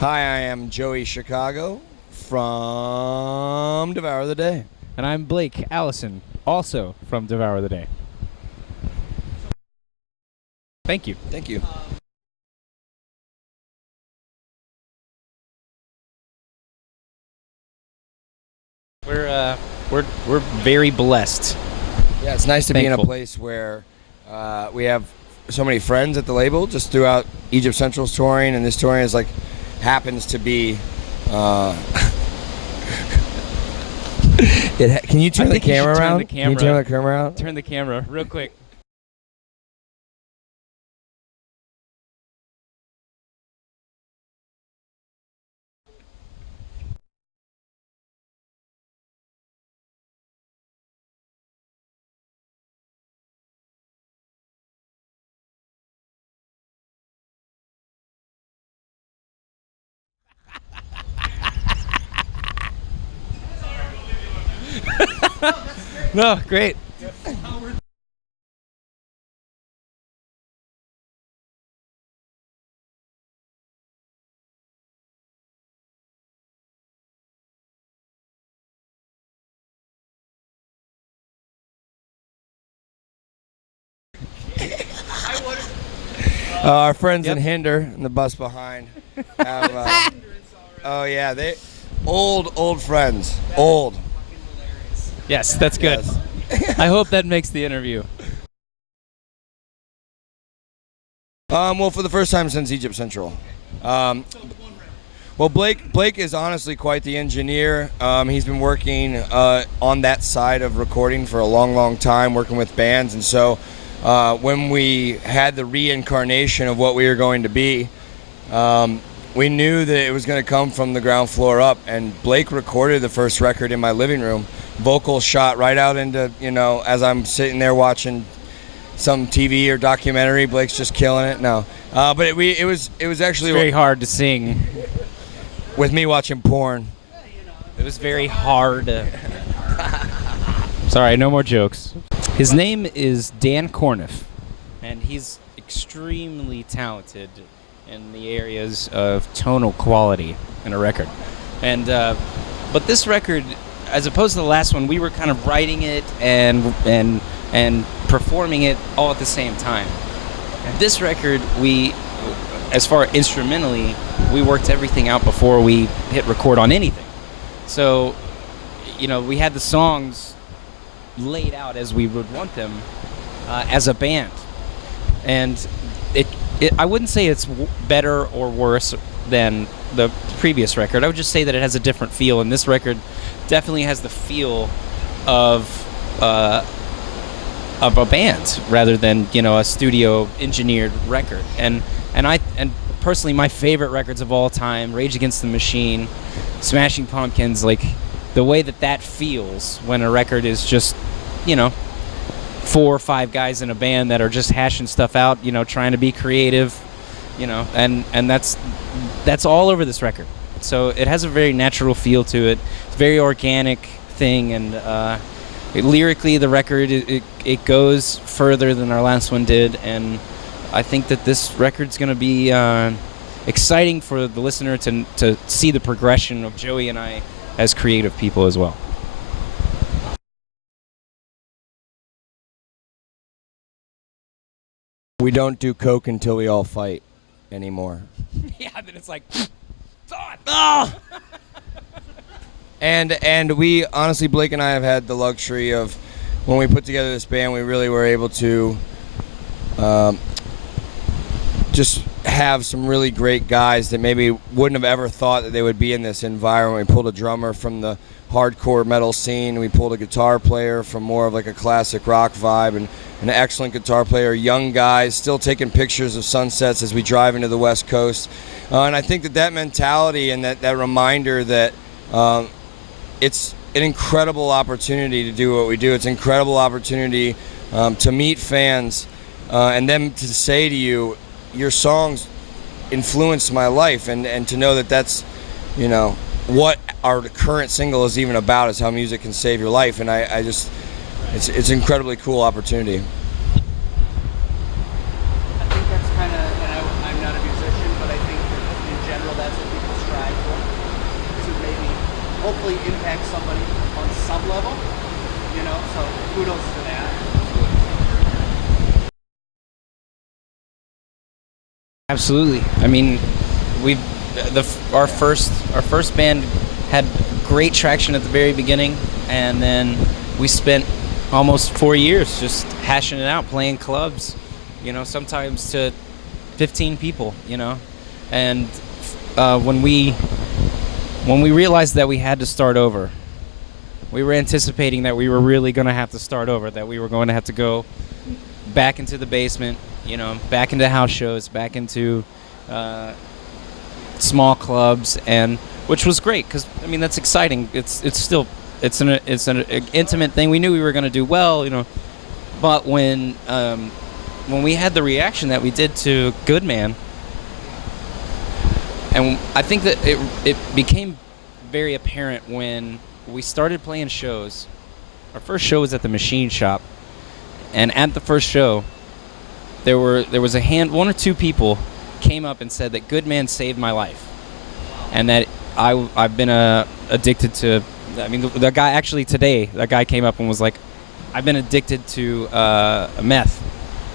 Hi, I am Joey Chicago from Devour the Day. And I'm Blake Allison, also from Devour the Day. Thank you. Thank you. We're very blessed. Yeah, it's nice to be in a Thankful. place where we have so many friends at the label just throughout Egypt Central's touring, and this touring is like happens to be. Can you turn I the think you should camera turn around? the Can you camera- turn the camera around? Turn the camera real quick. No, great. Our friends Yep. in Hinder in the bus behind have. Oh yeah, they old friends. Old. Yes, that's good. Yes. I hope that makes the interview. Well, for the first time since Egypt Central. Well, Blake is honestly quite the engineer. He's been working on that side of recording for a long time, working with bands. And so when we had the reincarnation of what we were going to be, we knew that it was going to come from the ground floor up. And Blake recorded the first record in my living room. Vocals shot right out into, as I'm sitting there watching some TV or documentary. Blake's just killing it. No, but it was actually It's very hard to sing. with me watching porn. It was very hard. Sorry, no more jokes. His name is Dan Corniff, and he's extremely talented in the areas of tonal quality in a record. And but this record, as opposed to the last one, we were kind of writing it and performing it all at the same time. This record, as far instrumentally, we worked everything out before we hit record on anything. So, we had the songs laid out as we would want them as a band. And I wouldn't say it's better or worse than the previous record. I would just say that it has a different feel, and this record definitely has the feel of a band rather than a studio engineered record. And personally, my favorite records of all time, Rage Against the Machine, Smashing Pumpkins, like the way that feels when a record is just 4 or 5 guys in a band that are just hashing stuff out, trying to be creative, and that's all over this record. So it has a very natural feel to it. It's a very organic thing, and lyrically, the record it goes further than our last one did, and I think that this record's going to be exciting for the listener to see the progression of Joey and I as creative people as well. We don't do coke until we all fight anymore. Yeah, then it's like, thought. Ah! And we honestly, Blake and I have had the luxury of, when we put together this band, we really were able to just have some really great guys that maybe wouldn't have ever thought that they would be in this environment. We pulled a drummer from the hardcore metal scene. We pulled a guitar player from more of like a classic rock vibe, and an excellent guitar player, young guys, still taking pictures of sunsets as we drive into the West Coast. And I think that mentality and that reminder that it's an incredible opportunity to do what we do. It's an incredible opportunity to meet fans and them to say to you, your songs influenced my life, and to know that that's, what our current single is even about, is how music can save your life. And I just, it's an incredibly cool opportunity. I think that's kind of, and I'm not a musician, but I think that in general that's what people hopefully impact somebody on some level, you know, so kudos for that. Absolutely. I mean, our first band had great traction at the very beginning, and then we spent almost 4 years just hashing it out, playing clubs, you know, sometimes to 15 people, you know, and when we realized that we had to start over, we were anticipating that we were really going to have to start over, that we were going to have to go back into the basement, you know, back into house shows, back into small clubs, and which was great because I mean that's exciting. It's an intimate thing. We knew we were going to do well, you know, but when we had the reaction that we did to Good Man, and I think that it became very apparent when we started playing shows. Our first show was at the Machine Shop, and at the first show, there was one or two people came up and said that Good Man saved my life, and that I've been addicted to. I mean, the guy actually today, that guy came up and was like, I've been addicted to meth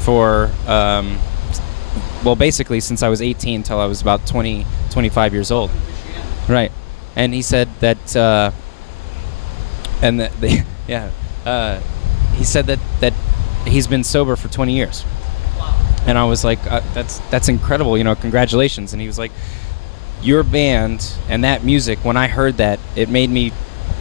for well, basically since I was 18 till I was about 25 years old. Right. And he said that he said that he's been sober for 20 years. And I was like, that's incredible, you know, congratulations. And he was like, your band and that music, when I heard that, it gave me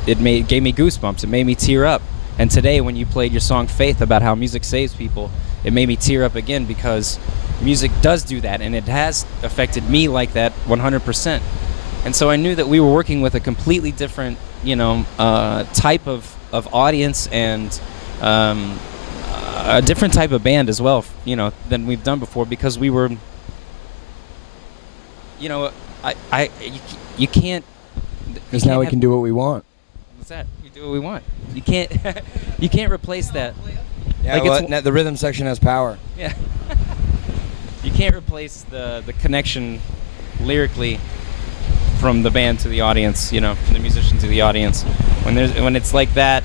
goosebumps. It made me tear up. And today when you played your song Faith about how music saves people, it made me tear up again because music does do that, and it has affected me like that 100%. And so I knew that we were working with a completely different, you know, type of audience and a different type of band as well, you know, than we've done before, because we were, you know, you can't. Because now we can do what we want. What's that? We do what we want. You can't you can't replace that. Yeah, like well, the rhythm section has power. Yeah. You can't replace the connection lyrically from the band to the audience, you know, from the musician to the audience. When it's like that,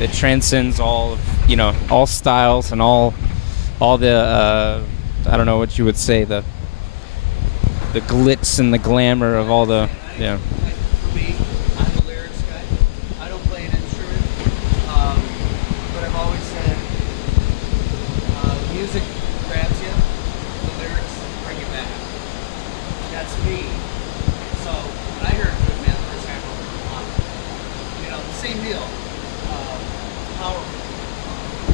it transcends all of, you know, all styles and all the I don't know what you would say, the glitz and the glamour of all the, yeah. For me, I'm a lyrics guy. I don't play an instrument, but I've always said music grabs you, the lyrics bring you back. That's me. So when I heard Good Man the first time, I was like, you know, the same deal. Powerful.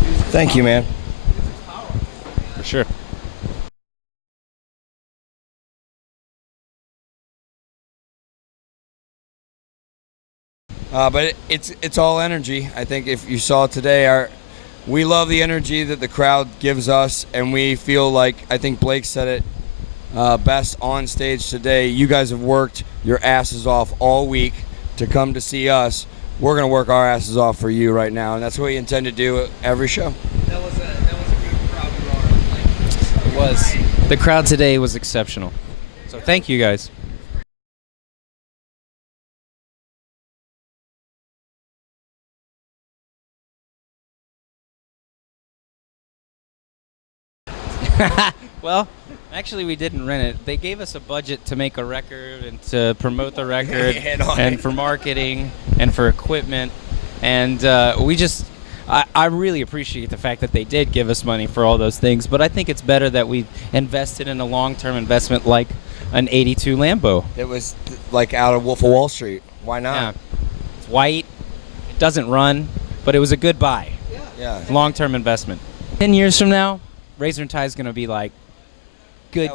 Music's Thank you, man. Music's powerful. For sure. But it's all energy. I think if you saw today, we love the energy that the crowd gives us, and we feel like, I think Blake said it best on stage today. You guys have worked your asses off all week to come to see us. We're gonna work our asses off for you right now, and that's what we intend to do at every show. That was a good crowd roar. It was. The crowd today was exceptional. So thank you guys. Well, actually, we didn't rent it. They gave us a budget to make a record and to promote the record and for marketing and for equipment. And I really appreciate the fact that they did give us money for all those things. But I think it's better that we invested in a long-term investment like an 82 Lambo. It was like out of Wolf of Wall Street. Why not? Yeah. It's white. It doesn't run. But it was a good buy. Yeah. Long-term investment. 10 years from now, Razor and Tie is going to be like, good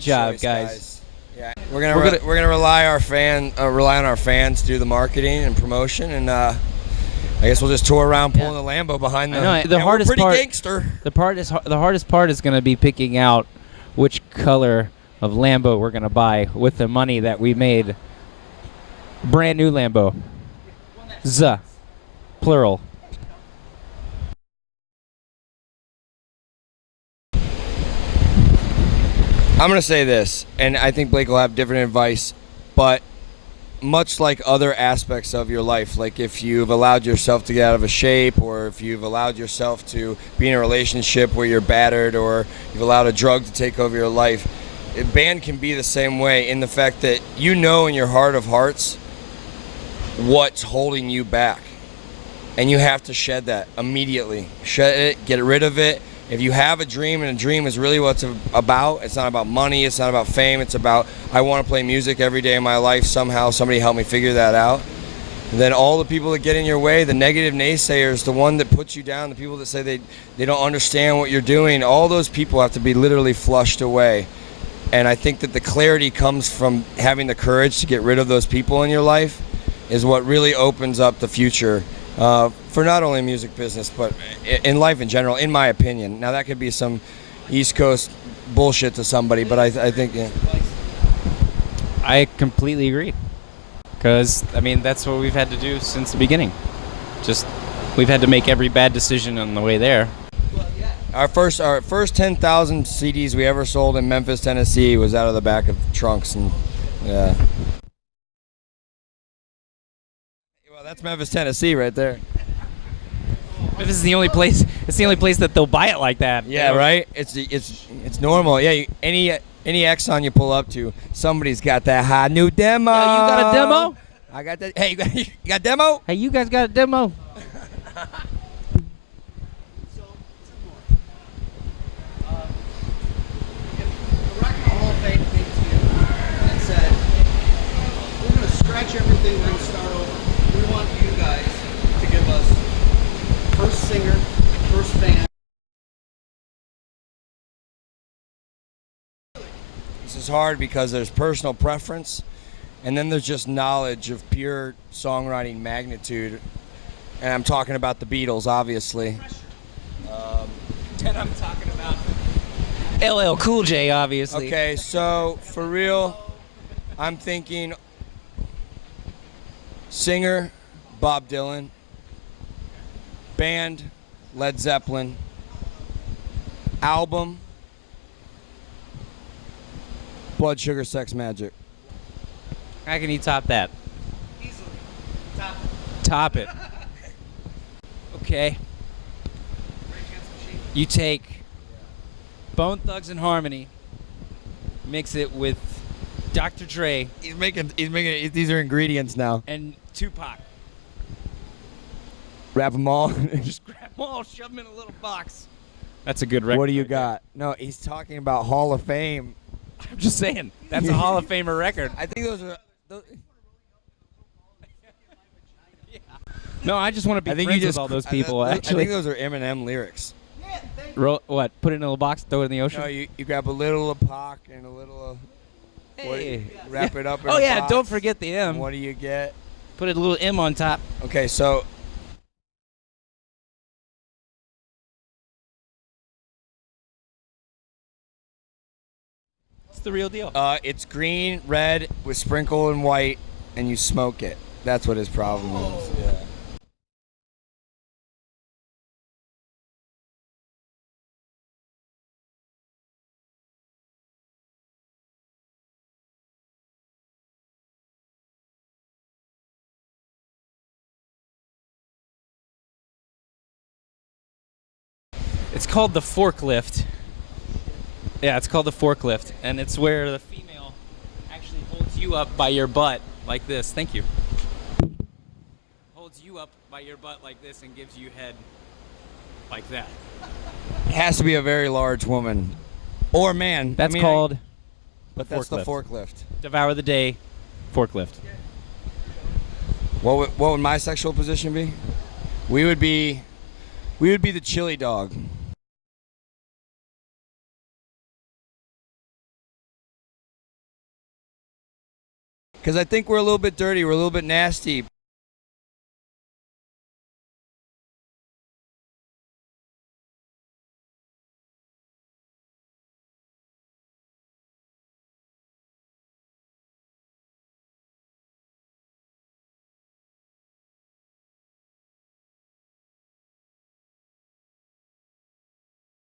job, choice, guys. Yeah, we're gonna rely on our fans to do the marketing and promotion, and I guess we'll just tour around pulling the Lambo behind the. I know, the hardest pretty part. Gangster. The hardest part is going to be picking out which color of Lambo we're going to buy with the money that we made. Brand new Lambo. Plural. I'm going to say this, and I think Blake will have different advice, but much like other aspects of your life, like if you've allowed yourself to get out of a shape, or if you've allowed yourself to be in a relationship where you're battered, or you've allowed a drug to take over your life, a band can be the same way, in the fact that you know in your heart of hearts what's holding you back. And you have to shed that immediately. Shed it, get rid of it. If you have a dream, and a dream is really what it's about, it's not about money, it's not about fame, it's about, I want to play music every day of my life, somehow somebody help me figure that out. And then all the people that get in your way, the negative naysayers, the one that puts you down, the people that say they don't understand what you're doing, all those people have to be literally flushed away. And I think that the clarity comes from having the courage to get rid of those people in your life is what really opens up the future. For not only music business, but in life in general, in my opinion. Now, that could be some East Coast bullshit to somebody, but I think, yeah. I completely agree. Because, I mean, that's what we've had to do since the beginning. Just, we've had to make every bad decision on the way there. Our first 10,000 CDs we ever sold in Memphis, Tennessee was out of the back of trunks, and yeah. Well, that's Memphis, Tennessee, right there. Memphis is the only place. It's the only place that they'll buy it like that. Yeah, right. It's normal. Yeah, any Exxon you pull up to, somebody's got that hot new demo. Yeah, you got a demo? I got that. Hey, you got demo? Hey, you guys got a demo? So, two more. If the Rock and Roll Hall of Fame came to you and said, we're going to scratch everything, we're going to start over. We want you guys to give us first singer, first band. This is hard because there's personal preference, and then there's just knowledge of pure songwriting magnitude. And I'm talking about the Beatles, obviously. And I'm talking about LL Cool J, obviously. Okay, so for real, I'm thinking singer, Bob Dylan, band, Led Zeppelin, album, Blood Sugar Sex Magic. How can you top that? Easily. Top it. Okay. You take Bone Thugs and Harmony, mix it with Dr. Dre He's making these are ingredients now. and Tupac. Wrap them all. Just grab them all, shove them in a little box. That's a good record. What do you right there. got? No, he's talking about Hall of Fame. I'm just saying. That's a Hall of Famer record. I think those are. No, I just want to I be think friends you with just all those I- people, I actually. think those are Eminem lyrics. What? Put it in a little box, throw it in the ocean? No, you grab a little of Pac and a little of. Hey. Wrap it up in Oh, a yeah, box, don't forget the and M. what do you get? Put a little M on top. Okay, so. It's the real deal. It's green, red, with sprinkle and white, and you smoke it. That's what his problem is. Yeah. It's called the forklift. Yeah, it's called the forklift, and it's where the female actually holds you up by your butt like this. Thank you. Holds you up by your butt like this and gives you head like that. It has to be a very large woman. Or man. That's I mean, called But the that's the forklift. forklift. Devour the Day forklift. What would my sexual position be? We would be the chili dog. Because I think we're a little bit dirty, we're a little bit nasty.